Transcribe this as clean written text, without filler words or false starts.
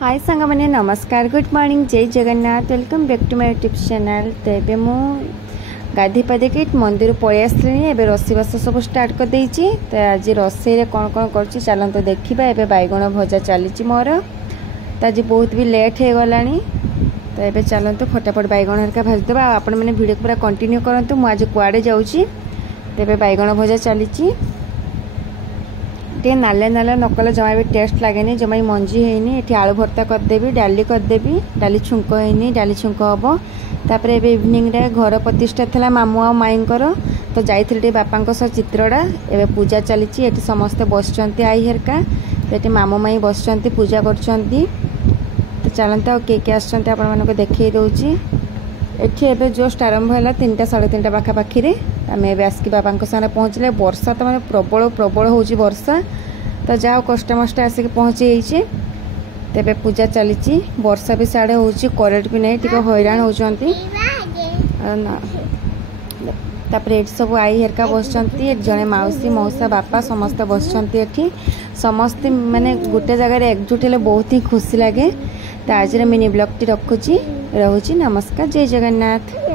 हाय सांग मैंने नमस्कार गुड मॉर्निंग जय Jagannath welcome back to my YouTube channel. तो ये मु गाधी पादी मंदिर पलि आसली रोषेईबास सब स्टार्ट कर देइछि। तो आज रोषे कौन कौन कर चलते देखा। एवं बैगण भजा चली मोर तो आज बहुत भी लेट हो गला। तो ये चलते फटाफट बैगण हरिका भाजदेवा। आपण मैंने वीडियो पूरा कंटिन्यू करूँ मुझे कुआड़े जाऊँगी। तो ये बैगण भजा चली टे नाले नाले नकले जमा भी टेस्ट लगे जमा मंजी है। ये आलू भर्ता करदेवी डाली करदेवी डाली छुंक है डाली छुंक हम। तापर ए इवनिंग रे घर प्रतिष्ठा था मामू आ माईंकर तो जाइए बापा सह चित्रड़ा। एवं पूजा चली समस्ते बस आई हेरका तो मामू माई बस पूजा कर। तो चलते किए आसको देखे दूसरी एटी जस्ट आरंभ है 3टा साढ़े 3टा पाखापाखि आम ए आसिक बाबा सामने पहुँचले। वर्षा तो मैंने प्रबल प्रबल हो वर्षा तो जहाँ कष्ट मष्ट आसिक पहुँची। तेरे पूजा चली वर्षा भी साढ़े हो करेंट भी नहीं टी हैरान होती। ये सब आई हेरका बस जड़े मौसी मौसा बापा समस्ते बस समस्ते माने गोटे जगार एकजुट हेल्ले बहुत ही खुशी लगे। तो आज मिनी ब्लॉग टी रखुची। नमस्कार जय जगन्नाथ।